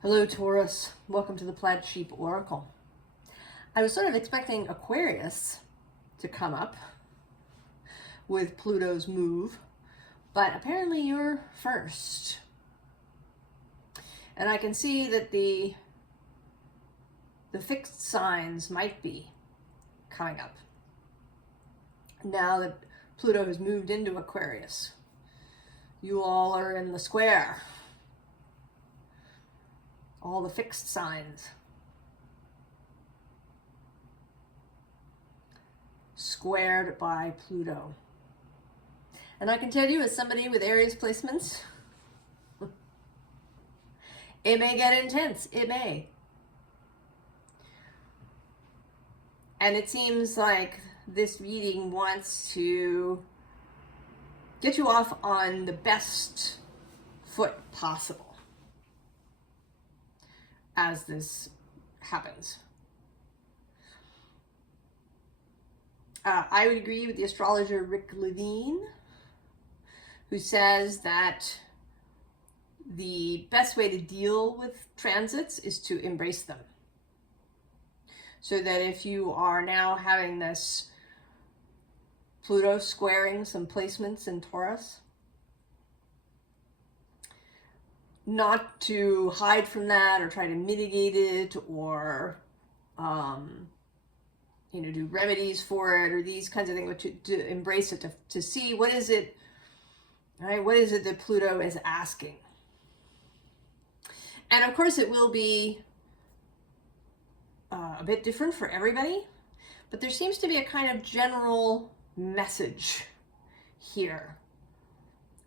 Hello, Taurus. Welcome to the Plaid Oracle. I was sort of expecting Aquarius to come up with Pluto's move, but apparently you're first. And I can see that the fixed signs might be coming up now that Pluto has moved into Aquarius. You all are in the square. All the fixed signs. Squared by Pluto. And I can tell you, as somebody with Aries placements, it may get intense. It may. And it seems like this reading wants to get you off on the best foot possible as this happens. I would agree with the astrologer Rick Levine, who says that the best way to deal with transits is to embrace them. So that if you are now having this Pluto squaring some placements in Taurus, not to hide from that or try to mitigate it or, do remedies for it or these kinds of things, but to embrace it, to see what is it, right? What is it that Pluto is asking? And of course it will be a bit different for everybody, but there seems to be a kind of general message here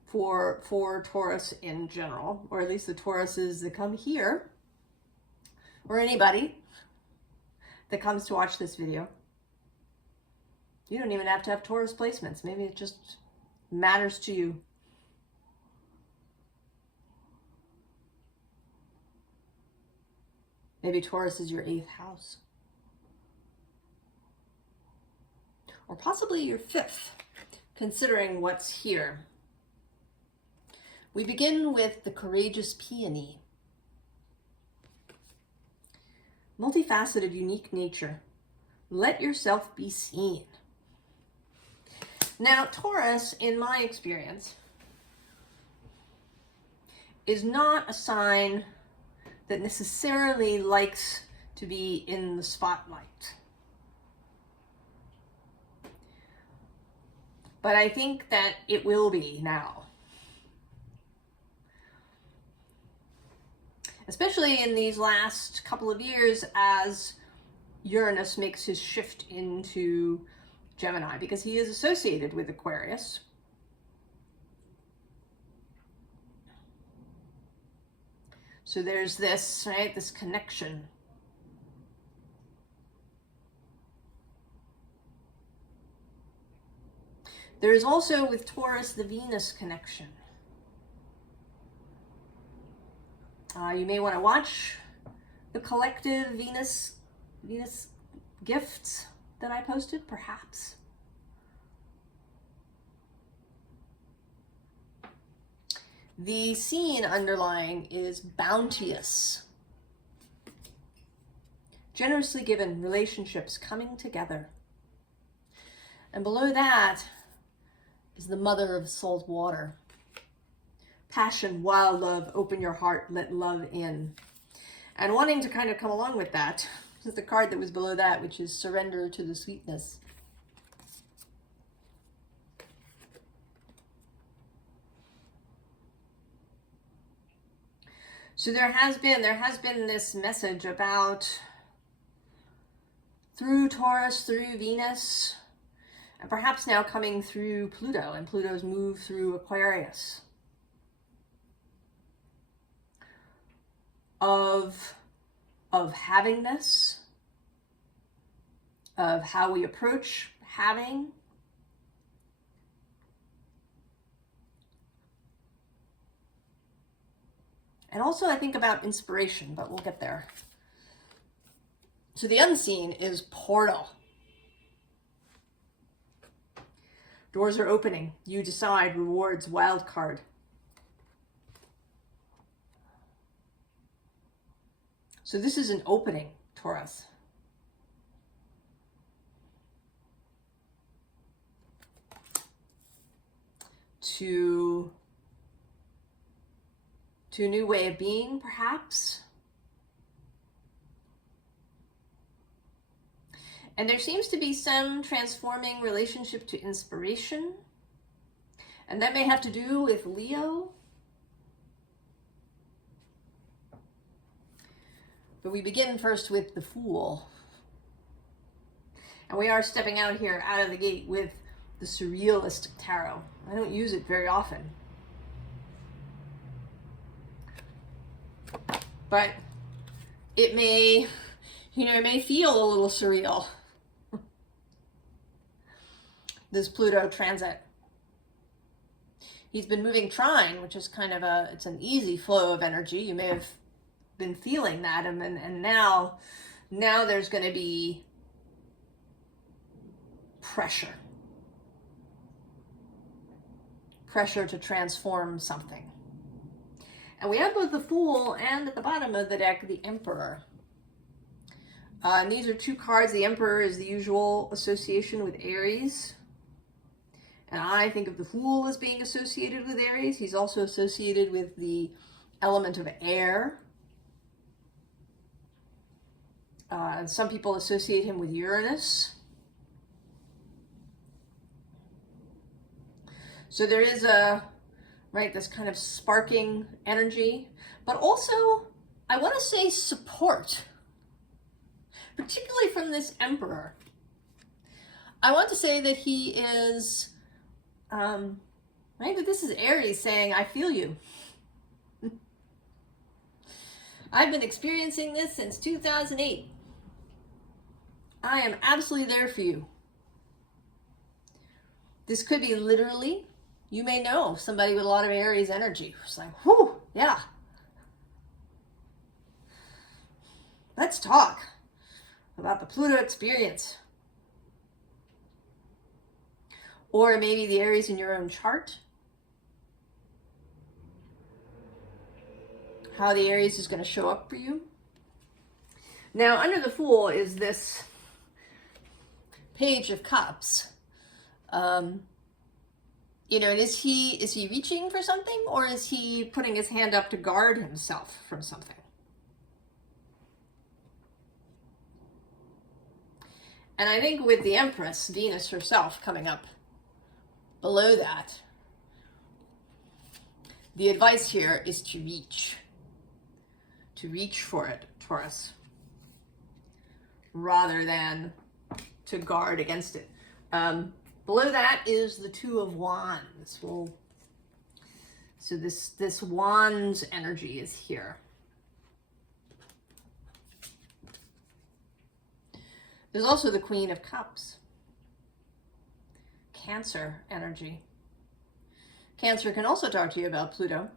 for Taurus in general, or at least the Tauruses that come here, or anybody that comes to watch this video. You don't even have to have Taurus placements. Maybe it just matters to you. Maybe Taurus is your 8th house. Or possibly your 5th, considering what's here. We begin with the courageous Peony. Multifaceted, unique nature. Let yourself be seen. Now, Taurus, in my experience, is not a sign that necessarily likes to be in the spotlight. But I think that it will be now. Especially in these last couple of years as Uranus makes his shift into Gemini, because he is associated with Aquarius. So there's this, right, this connection. There is also with Taurus the Venus connection. You may want to watch the collective Venus gifts that I posted, perhaps. The scene underlying is bounteous. Generously given, relationships coming together. And below that is the mother of salt water. Passion, wild love, open your heart, let love in. And wanting to kind of come along with that is the card that was below that, which is surrender to the sweetness. So there has been this message about, through Taurus, through Venus, and perhaps now coming through Pluto and Pluto's move through Aquarius, of havingness, of how we approach having, and also I think about inspiration, but we'll get there. So the unseen is portal. Doors are opening. You decide. Rewards, wild card. So this is an opening, Taurus. To a new way of being, perhaps. And there seems to be some transforming relationship to inspiration. And that may have to do with Leo. But we begin first with the Fool. And we are stepping out here out of the gate with the Surrealist Tarot. I don't use it very often. But it may, it may feel a little surreal. This Pluto transit. He's been moving trine, which is kind of it's an easy flow of energy. You may have been feeling that, and now there's going to be pressure to transform something. And we have both the Fool and at the bottom of the deck, the Emperor. And these are two cards. The Emperor is the usual association with Aries. And I think of the Fool as being associated with Aries. He's also associated with the element of air. Some people associate him with Uranus. So there is this kind of sparking energy, but also I want to say support, particularly from this Emperor. I want to say that he is, that this is Aries saying, I feel you. I've been experiencing this since 2008. I am absolutely there for you. This could be literally, you may know somebody with a lot of Aries energy. It's like, whew, yeah. Let's talk about the Pluto experience. Or maybe the Aries in your own chart. How the Aries is going to show up for you. Now, under the Fool is this Page of Cups. And is he reaching for something, or is he putting his hand up to guard himself from something? And I think with the Empress, Venus herself, coming up below that, the advice here is to reach for it, Taurus, rather than to guard against it. Below that is the Two of Wands. So this Wands energy is here. There's also the Queen of Cups. Cancer energy. Cancer can also talk to you about Pluto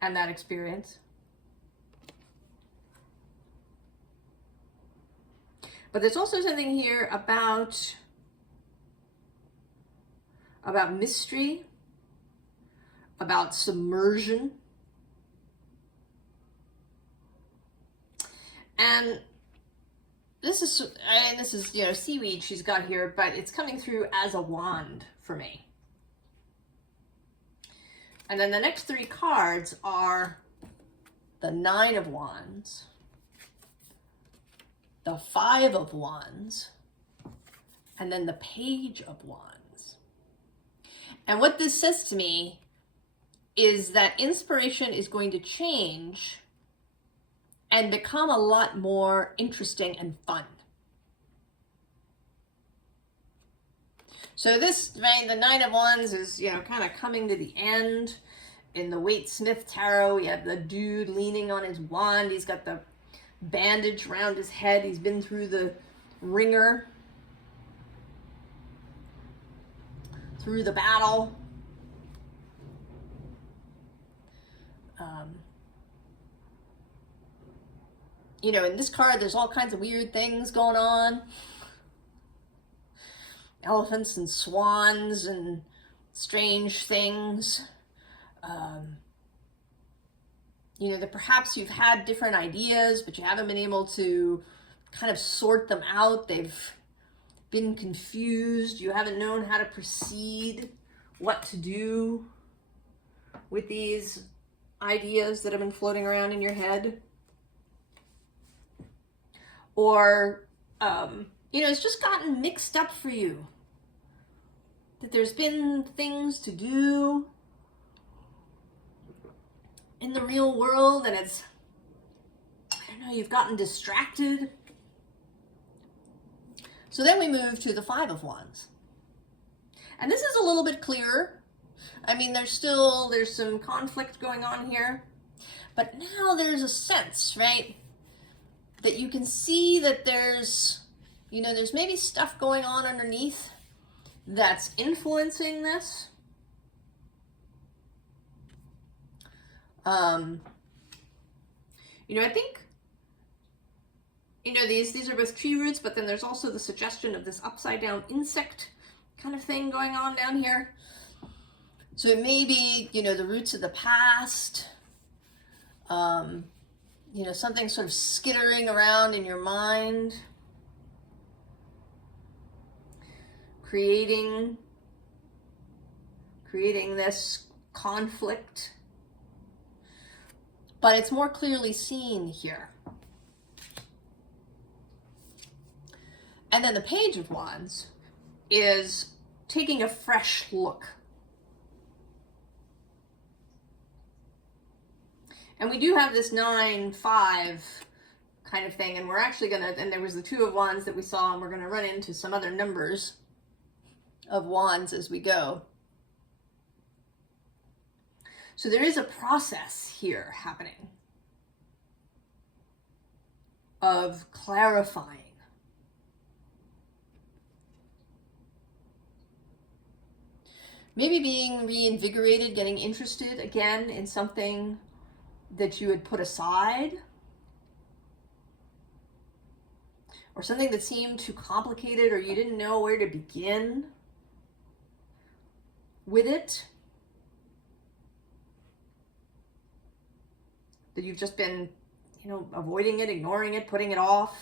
and that experience. But there's also something here about mystery, about submersion. And this is seaweed she's got here, but it's coming through as a wand for me. And then the next three cards are the Nine of Wands, the Five of Wands, and then the Page of Wands. And what this says to me is that inspiration is going to change and become a lot more interesting and fun. So this, right, the Nine of Wands is, kind of coming to the end. In the Waite-Smith Tarot, we have the dude leaning on his wand. He's got the bandage around his head. He's been through the ringer, through the battle. In this card, there's all kinds of weird things going on. Elephants and swans and strange things. you know, that perhaps you've had different ideas, but you haven't been able to kind of sort them out. They've been confused. You haven't known how to proceed, what to do with these ideas that have been floating around in your head. Or, you know, it's just gotten mixed up for you. That there's been things to do in the real world, and it's, I don't know, you've gotten distracted. So then we move to the Five of Wands. And this is a little bit clearer. I mean, there's some conflict going on here. But now there's a sense, right? That you can see that there's, you know, there's maybe stuff going on underneath that's influencing this. You know, I think, you know, these are both tree roots, but then there's also the suggestion of this upside down insect kind of thing going on down here. So it may be, you know, the roots of the past, you know, something sort of skittering around in your mind, creating this conflict. But it's more clearly seen here. And then the Page of Wands is taking a fresh look. And we do have this 9-5 kind of thing, and we're actually gonna, and there was the Two of Wands that we saw, and we're gonna run into some other numbers of wands as we go. So there is a process here happening of clarifying. Maybe being reinvigorated, getting interested again in something that you had put aside, or something that seemed too complicated, or you didn't know where to begin with it, that you've just been, you know, avoiding it, ignoring it, putting it off.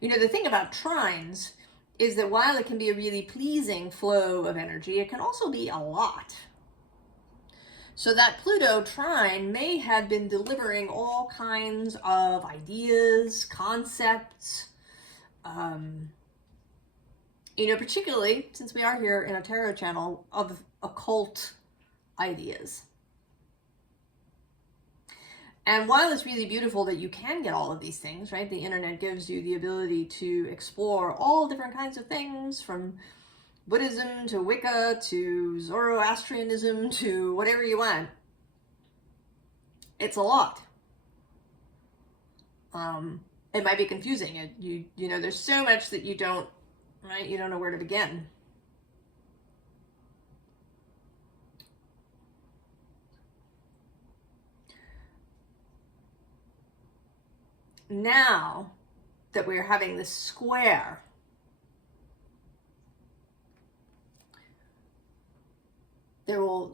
You know, the thing about trines is that while it can be a really pleasing flow of energy, it can also be a lot. So that Pluto trine may have been delivering all kinds of ideas, concepts, you know, particularly since we are here in a tarot channel, of occult ideas. And while it's really beautiful that you can get all of these things, right? The internet gives you the ability to explore all different kinds of things, from Buddhism to Wicca to Zoroastrianism to whatever you want. It's a lot. It might be confusing. You know, there's so much that you don't, right? You don't know where to begin. Now that we're having this square,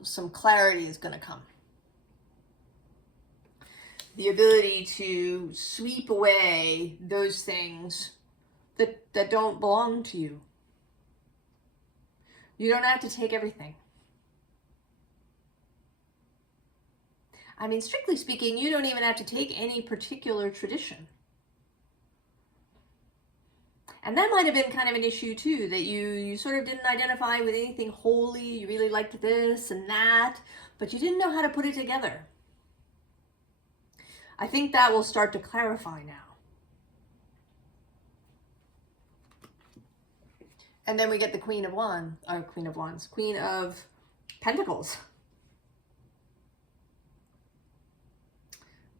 some clarity is going to come. The ability to sweep away those things that don't belong to you. You don't have to take everything. I mean, strictly speaking, you don't even have to take any particular tradition. And that might have been kind of an issue too, that you sort of didn't identify with anything holy. You really liked this and that, but you didn't know how to put it together. I think that will start to clarify now. And then we get the Queen of Pentacles.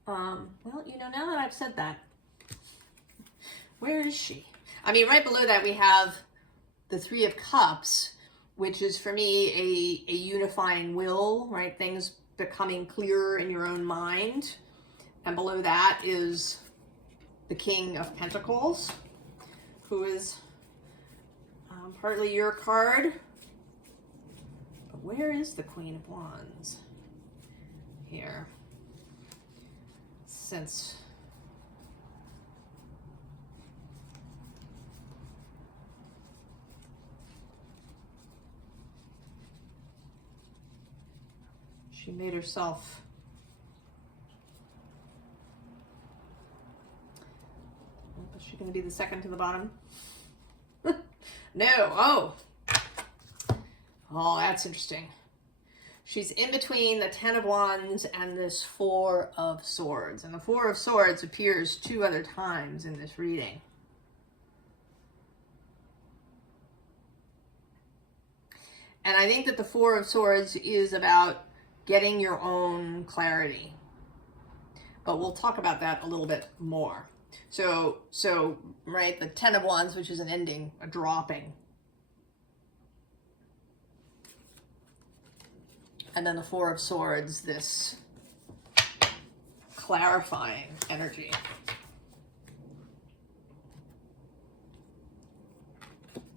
Well, you know, now that I've said that, where is she? I mean, right below that we have the Three of Cups, which is for me a unifying will, right? Things becoming clearer in your own mind. And below that is the King of Pentacles, who is partly your card. Where is the Queen of Wands here? Since she made herself is she going to be the second to the bottom? No. Oh, that's interesting. She's in between the Ten of Wands and this Four of Swords. And the Four of Swords appears 2 other times in this reading. And I think that the Four of Swords is about getting your own clarity. But we'll talk about that a little bit more. So right, the Ten of Wands, which is an ending, a dropping. And then the Four of Swords, this clarifying energy.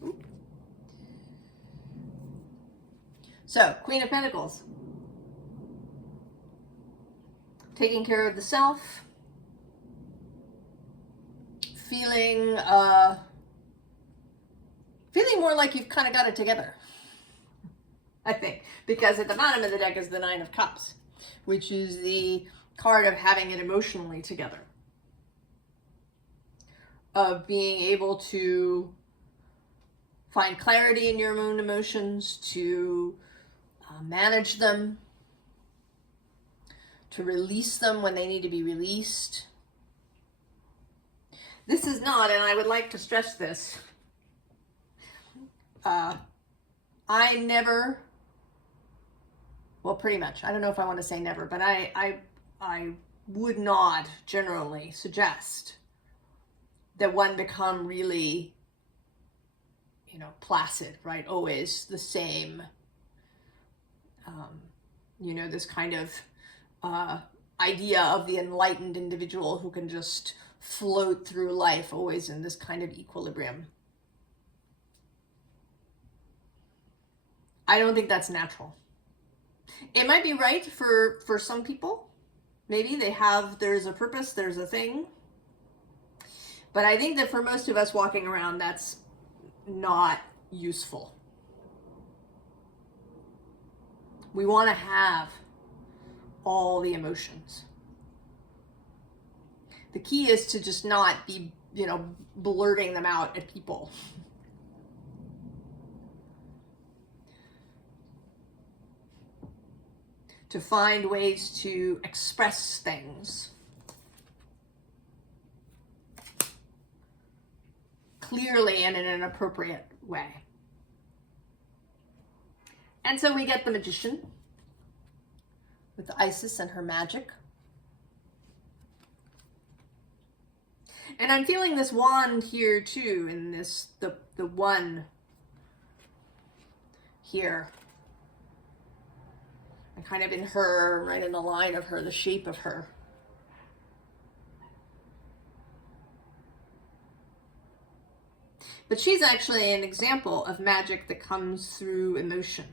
Oop. So, Queen of Pentacles. Taking care of the self. Feeling more like you've kind of got it together, I think, because at the bottom of the deck is the Nine of Cups, which is the card of having it emotionally together, of being able to find clarity in your own emotions, to manage them, to release them when they need to be released. This is not, and I would like to stress this, I never, well, pretty much, I don't know if I want to say never, but I would not generally suggest that one become really, placid, right? Always the same, this kind of idea of the enlightened individual who can just float through life always in this kind of equilibrium. I don't think that's natural. It might be right for some people. Maybe there's a purpose, there's a thing. But I think that for most of us walking around, that's not useful. We want to have all the emotions. The key is to just not be, blurting them out at people. To find ways to express things clearly and in an appropriate way. And so we get the Magician with Isis and her magic. And I'm feeling this wand here too, in this, the one here. And kind of in her, right in the line of her, the shape of her. But she's actually an example of magic that comes through emotion.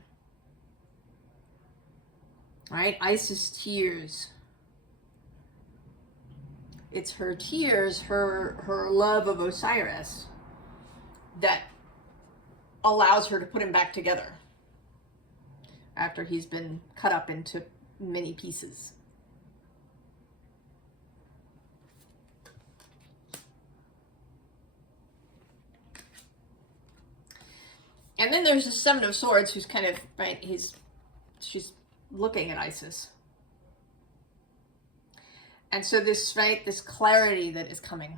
Right? Isis tears. It's her tears, her love of Osiris, that allows her to put him back together after he's been cut up into many pieces. And then there's the Seven of Swords, who's kind of, right, she's looking at Isis. And so this, right, this clarity that is coming.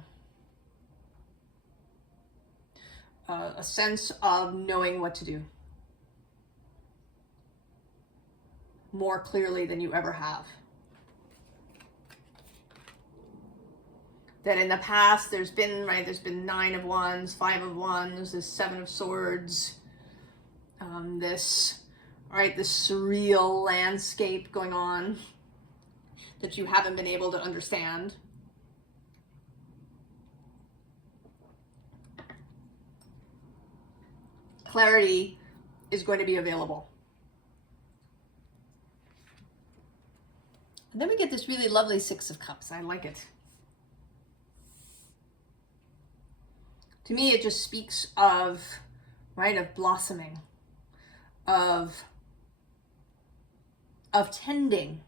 A sense of knowing what to do. More clearly than you ever have. That in the past there's been Nine of Wands, Five of Wands, this Seven of Swords, this surreal landscape going on that you haven't been able to understand. Clarity is going to be available. And then we get this really lovely Six of Cups. I like it. To me, it just speaks of, right, of blossoming, of tending.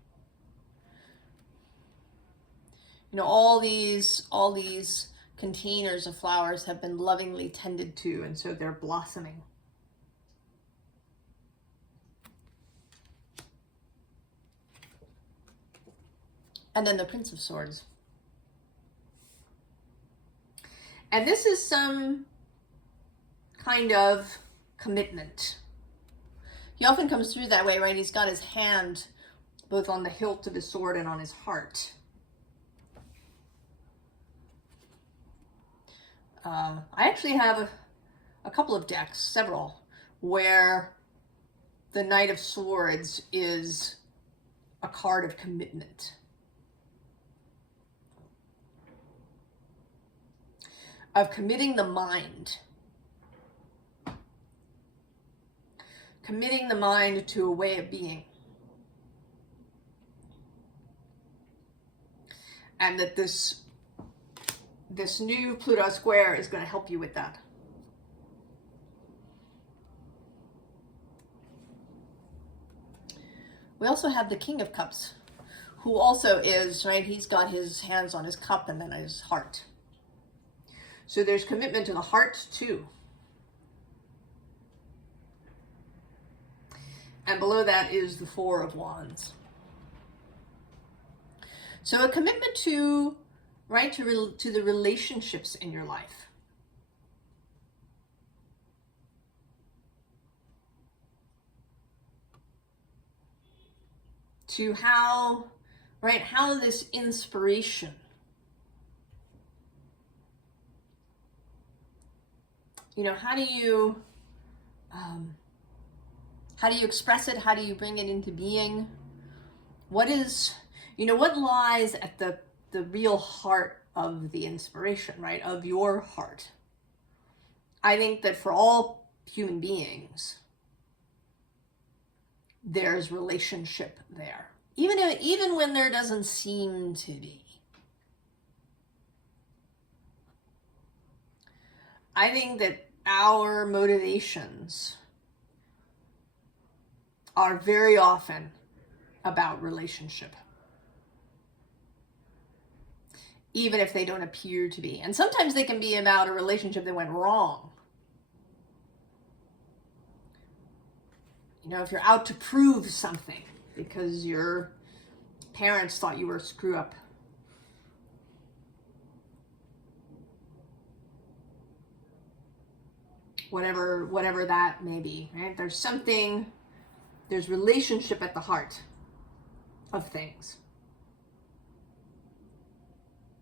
You know, all these containers of flowers have been lovingly tended to, and so they're blossoming. And then the Prince of Swords. And this is some kind of commitment. He often comes through that way, right? He's got his hand both on the hilt of his sword and on his heart. I actually have a couple of decks, several, where the Knight of Swords is a card of commitment. Of committing the mind. Committing the mind to a way of being. And that this new Pluto square is going to help you with that. We also have the King of Cups, who also is, right, he's got his hands on his cup and then his heart. So there's commitment to the heart too. And below that is the Four of Wands. So a commitment to, right, to the relationships in your life. To how, right, how this inspiration, you know, how do you express it? How do you bring it into being? What is, you know, what lies at the real heart of the inspiration, right? Of your heart. I think that for all human beings, there's relationship there. Even when there doesn't seem to be. I think that our motivations are very often about relationship. Even if they don't appear to be. And sometimes they can be about a relationship that went wrong. You know, if you're out to prove something because your parents thought you were a screw up. Whatever that may be, right? There's relationship at the heart of things.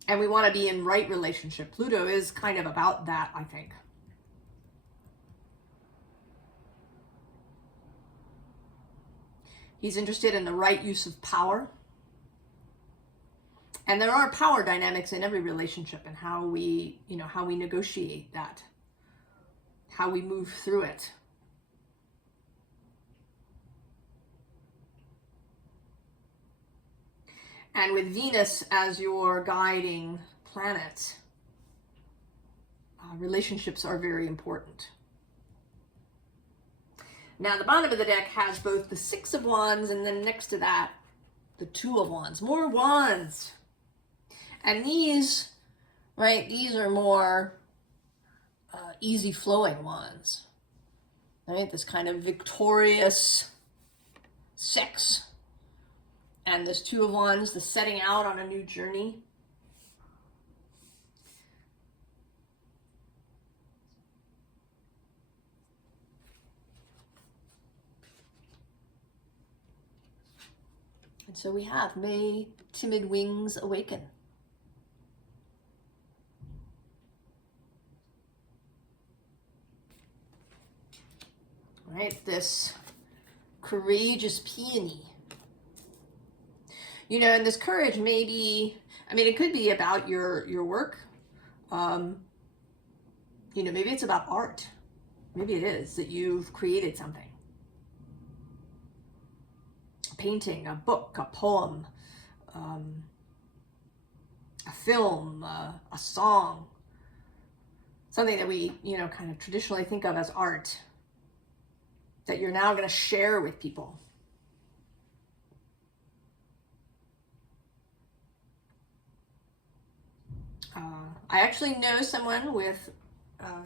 And we want to be in right relationship. Pluto is kind of about that, I think. He's interested in the right use of power. And there are power dynamics in every relationship and how we negotiate that. How we move through it. And with Venus as your guiding planet, relationships are very important. Now, the bottom of the deck has both the Six of Wands and then next to that, the Two of Wands. More wands. And these, right, these are more easy flowing wands. Right? This kind of victorious sex. And this Two of Wands, the setting out on a new journey. And so we have, may timid wings awaken. Right, this courageous peony. You know, and this courage may be, I mean, it could be about your work. You know, maybe it's about art. Maybe it is that you've created something. A painting, a book, a poem, a film, a song, something that we, kind of traditionally think of as art, that you're now going to share with people. I actually know someone with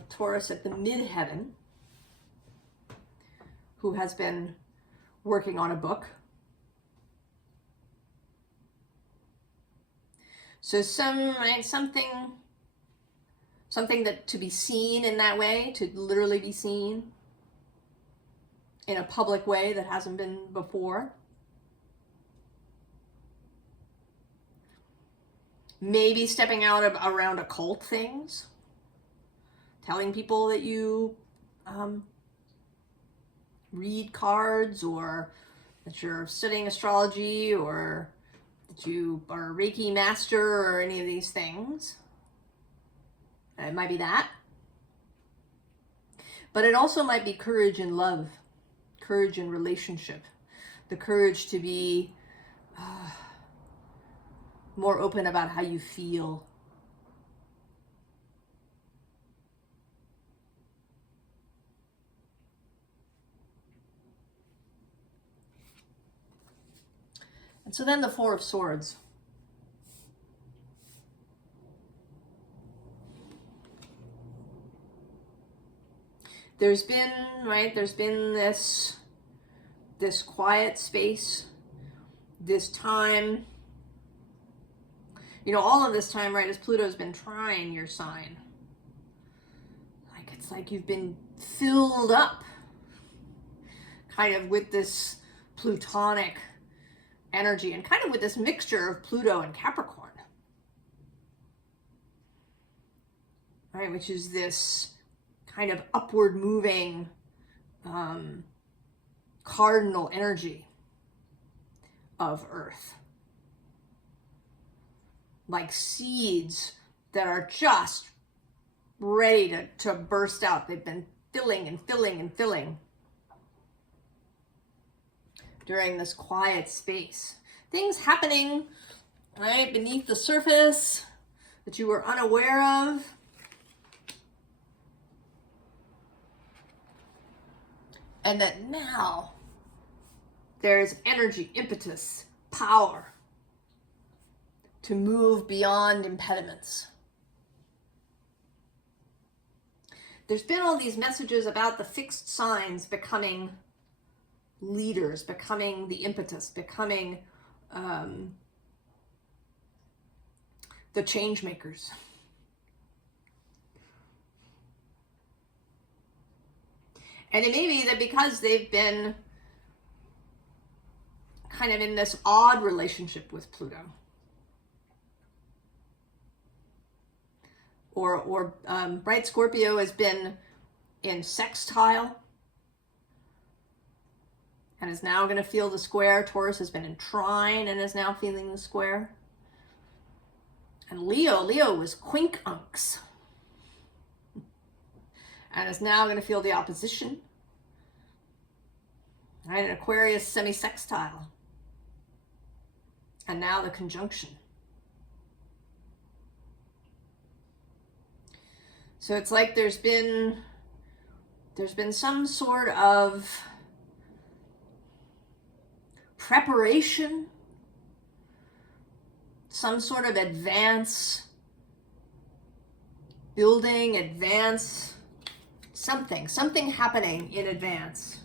Taurus at the midheaven who has been working on a book. So something that to be seen in that way, to literally be seen in a public way that hasn't been before. Maybe stepping out around occult things, telling people that you read cards, or that you're studying astrology, or that you are a Reiki master, or any of these things. It might be that. But it also might be courage in love, courage in relationship, the courage to be more open about how you feel. And so then the Four of Swords. There's been this quiet space, this time, all of this time, right, as Pluto's been trine your sign. It's like you've been filled up kind of with this Plutonic energy, and kind of with this mixture of Pluto and Capricorn, right, which is this kind of upward moving cardinal energy of Earth, like seeds that are just ready to burst out. They've been filling and filling and filling during this quiet space. Things happening, right, beneath the surface that you were unaware of. And that now there's energy, impetus, power to move beyond impediments. There's been all these messages about the fixed signs becoming leaders, becoming the impetus, becoming the change makers. And it may be that because they've been kind of in this odd relationship with Pluto, or bright Scorpio has been in sextile and is now going to feel the square. Taurus has been in trine and is now feeling the square. And Leo was quincunx and is now going to feel the opposition. Right, an Aquarius semi-sextile. And now the conjunction. So it's like there's been some sort of preparation, some sort of advance, building, advance, something happening in advance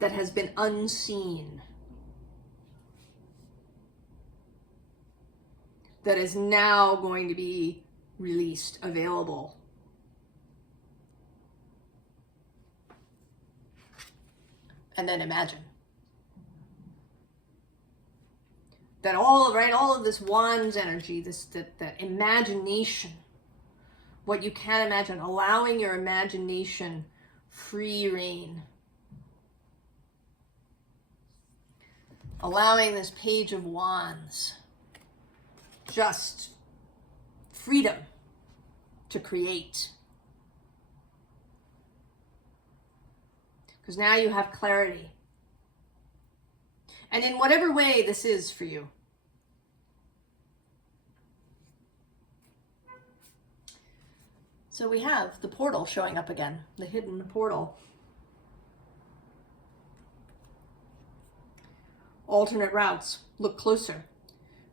that has been unseen, that is now going to be released, available. And then imagine that all of this Wands energy, that imagination, what you can imagine, allowing your imagination free rein, allowing this Page of Wands just freedom to create. Because now you have clarity. And in whatever way this is for you, So we have the portal showing up again, the hidden portal. Alternate routes, look closer.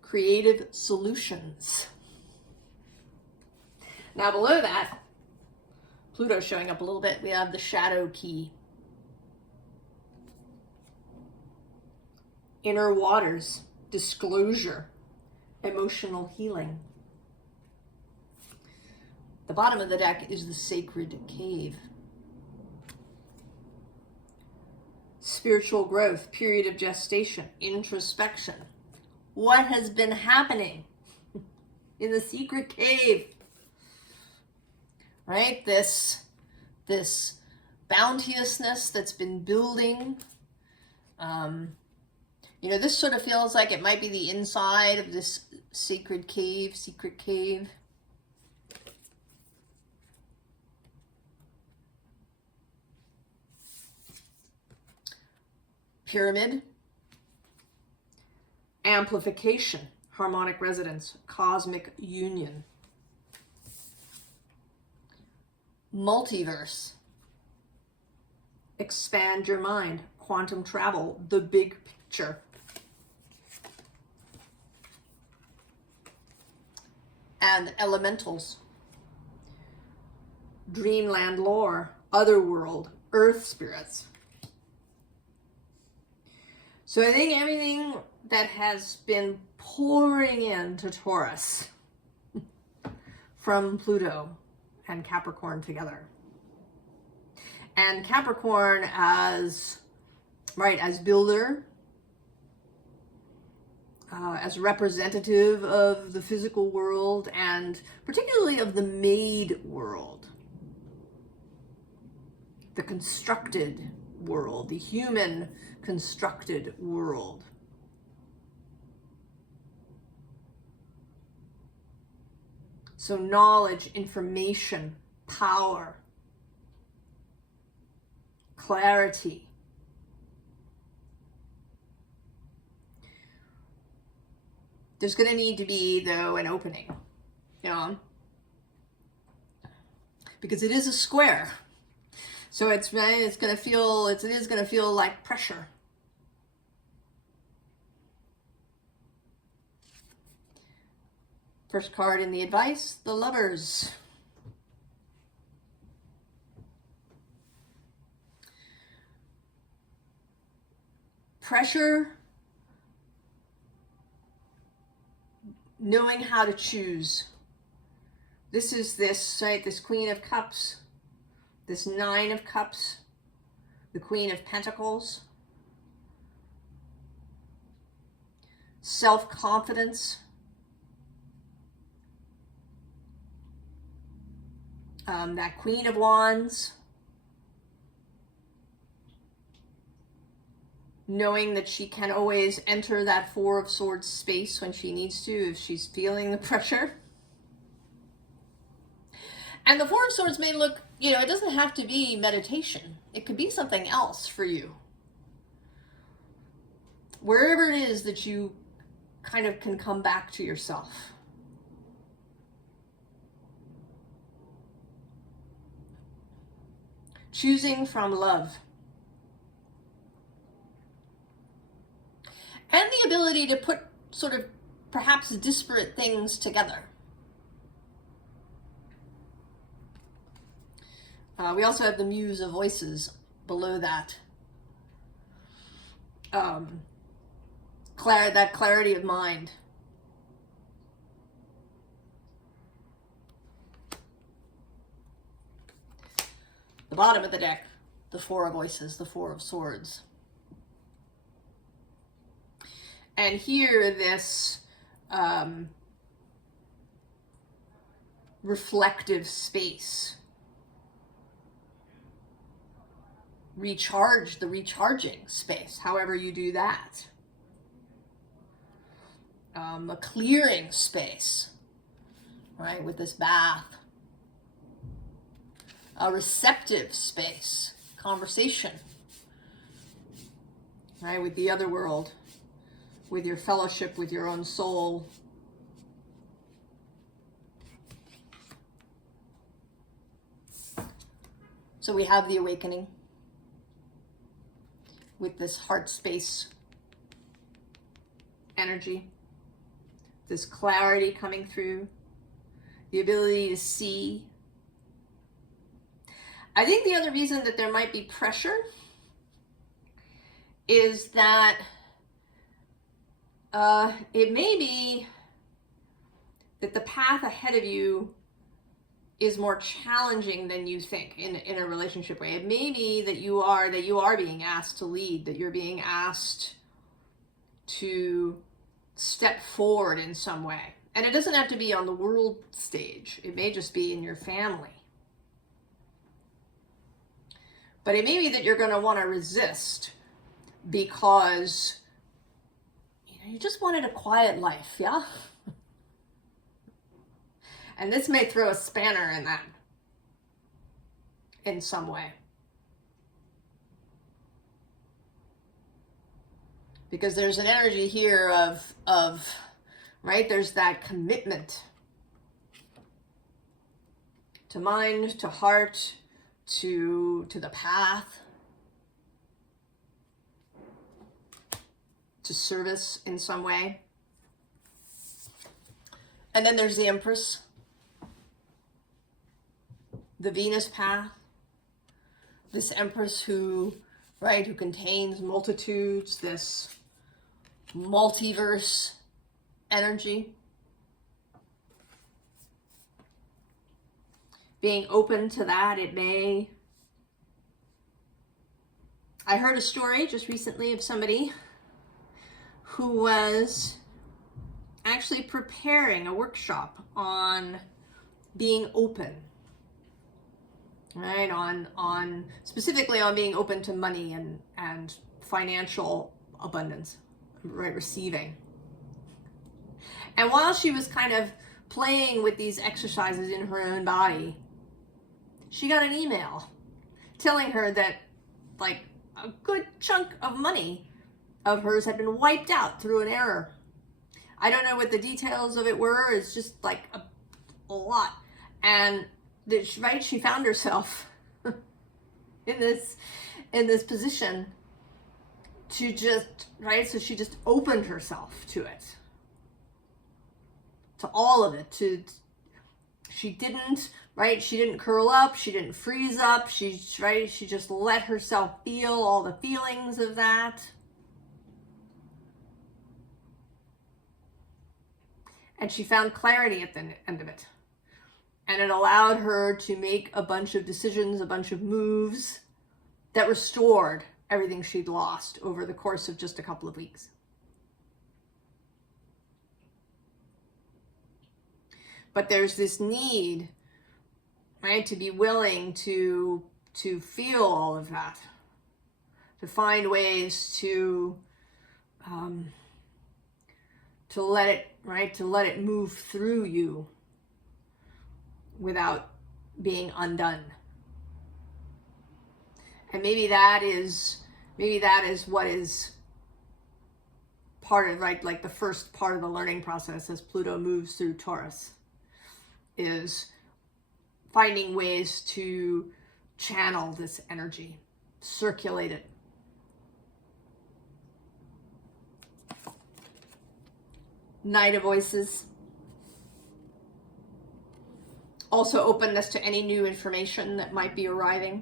Creative solutions. Now below that, Pluto's showing up a little bit. We have the shadow key. Inner waters, disclosure, emotional healing. The bottom of the deck is the sacred cave. Spiritual growth, period of gestation, introspection. What has been happening in the secret cave? Right? This bounteousness that's been building. You know, this sort of feels like it might be the inside of this secret cave. Pyramid, amplification, harmonic resonance, cosmic union. Multiverse, expand your mind, quantum travel, the big picture. And elementals, dreamland lore, otherworld, earth spirits. So I think everything that has been pouring into Taurus from Pluto and Capricorn together. And Capricorn as builder, as representative of the physical world, and particularly of the made world, the constructed world, the human constructed world. So knowledge, information, power, clarity. There's going to need to be, though, an opening, you know, because it is a square. So it is going to feel like pressure. First card in the advice, the Lovers. Pressure, knowing how to choose. This is this Queen of Cups, this Nine of Cups, the Queen of Pentacles. Self-confidence. That Queen of Wands. Knowing that she can always enter that Four of Swords space when she needs to, if she's feeling the pressure. And the Four of Swords may look, you know, it doesn't have to be meditation. It could be something else for you. Wherever it is that you kind of can come back to yourself. Choosing from love. And the ability to put sort of perhaps disparate things together. We also have the Muse of Voices below that. That clarity of mind. The bottom of the deck, the Four of Voices, the Four of Swords. And here, this reflective space. The recharging space, however you do that. A clearing space, right, with this bath. A receptive space, conversation, right, with the other world, with your fellowship, with your own soul. So we have the awakening with this heart space energy, this clarity coming through, the ability to see. I think the other reason that there might be pressure is that it may be that the path ahead of you is more challenging than you think in a relationship way. It may be that you are being asked to lead, that you're being asked to step forward in some way. And it doesn't have to be on the world stage. It may just be in your family. But it may be that you're going to want to resist because you just wanted a quiet life, yeah? And this may throw a spanner in that in some way. Because there's an energy here of right, there's that commitment to mind, to heart, to the path, to service in some way. And then there's the Empress, the Venus path, this Empress who contains multitudes, this multiverse energy. Being open to that, it may... I heard a story just recently of somebody who was actually preparing a workshop on being open, right? On specifically on being open to money and financial abundance, right? Receiving. And while she was kind of playing with these exercises in her own body, she got an email telling her that like a good chunk of money of hers had been wiped out through an error. I don't know what the details of it were. It's just like a lot. And that, she found herself in this position to just, so she just opened herself to it, to all of it. She didn't curl up, she didn't freeze up, she just let herself feel all the feelings of that. And she found clarity at the end of it. And it allowed her to make a bunch of decisions, a bunch of moves that restored everything she'd lost over the course of just a couple of weeks. But there's this need, to be willing to feel all of that, to find ways to let it move through you without being undone. And maybe that is what is part of, like the first part of the learning process as Pluto moves through Taurus, is finding ways to channel this energy, circulate it. Knight of Voices. Also openness to any new information that might be arriving.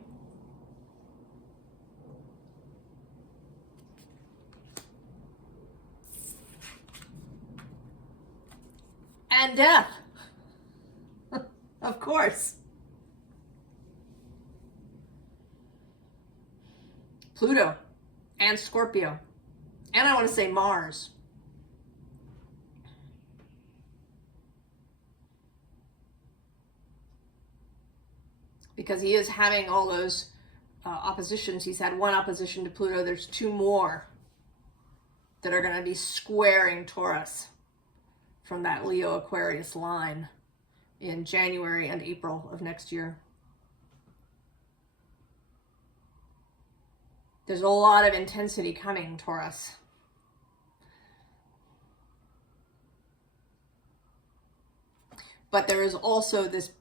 And death. Of course. Pluto and Scorpio. And I want to say Mars. Because he is having all those oppositions. He's had one opposition to Pluto. There's two more that are going to be squaring Taurus from that Leo Aquarius line in January and April of next year. There's a lot of intensity coming, Taurus. But there is also this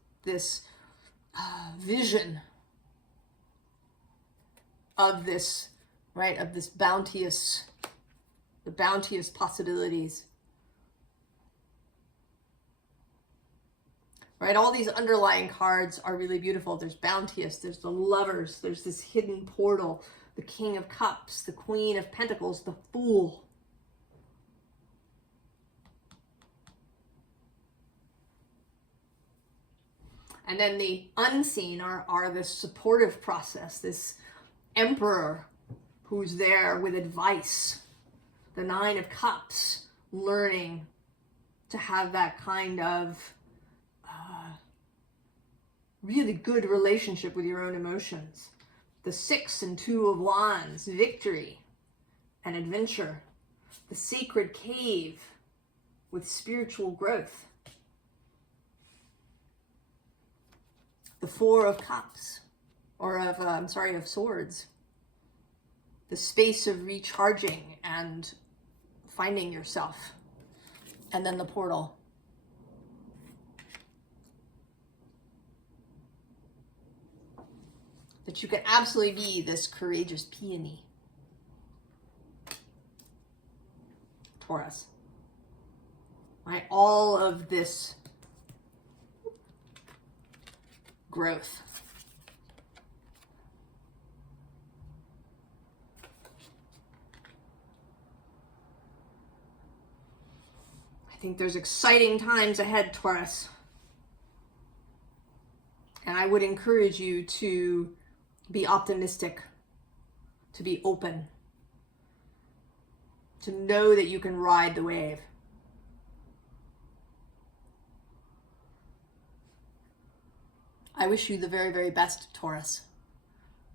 vision of this, right, of this bounteous, the bounteous possibilities. Right, all these underlying cards are really beautiful. There's bounteous, there's the lovers, there's this hidden portal, the King of Cups, the Queen of Pentacles, the Fool. And then the unseen are this supportive process, this Emperor who's there with advice, the Nine of Cups, learning to have that kind of really good relationship with your own emotions. The Six and Two of Wands, victory and adventure. The Sacred Cave with spiritual growth. The Four of Cups, or of, of Swords. The space of recharging and finding yourself. And then the portal. That you can absolutely be this courageous peony. Taurus. Right? All of this growth. I think there's exciting times ahead, Taurus. And I would encourage you to be optimistic, to be open, to know that you can ride the wave. I wish you the very, very best, Taurus,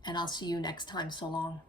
and I'll see you next time. So long.